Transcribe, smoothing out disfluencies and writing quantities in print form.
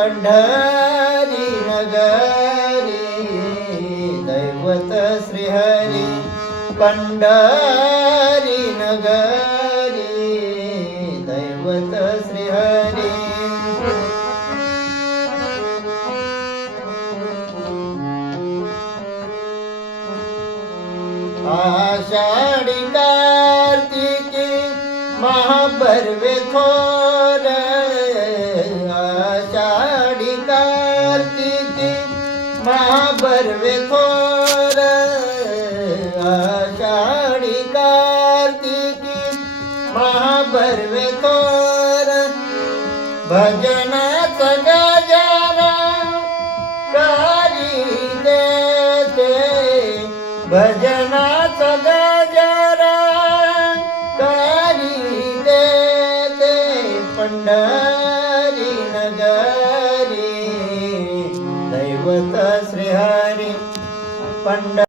पंढरी नगरी दैवत श्रीहरी पंढरी नगरी दैवत श्रीहरी आषाढी कार्तिकी महाबर्वे थोर आषाढी कार्तिकी महाबर्वे थोर आषाढी कार्तिकी महाबर्वे थोर भजनाचा गजरा करी देते भजनाचा गजरा करी देते पंढरी नगरी दैवत श्रीहरी पंढरी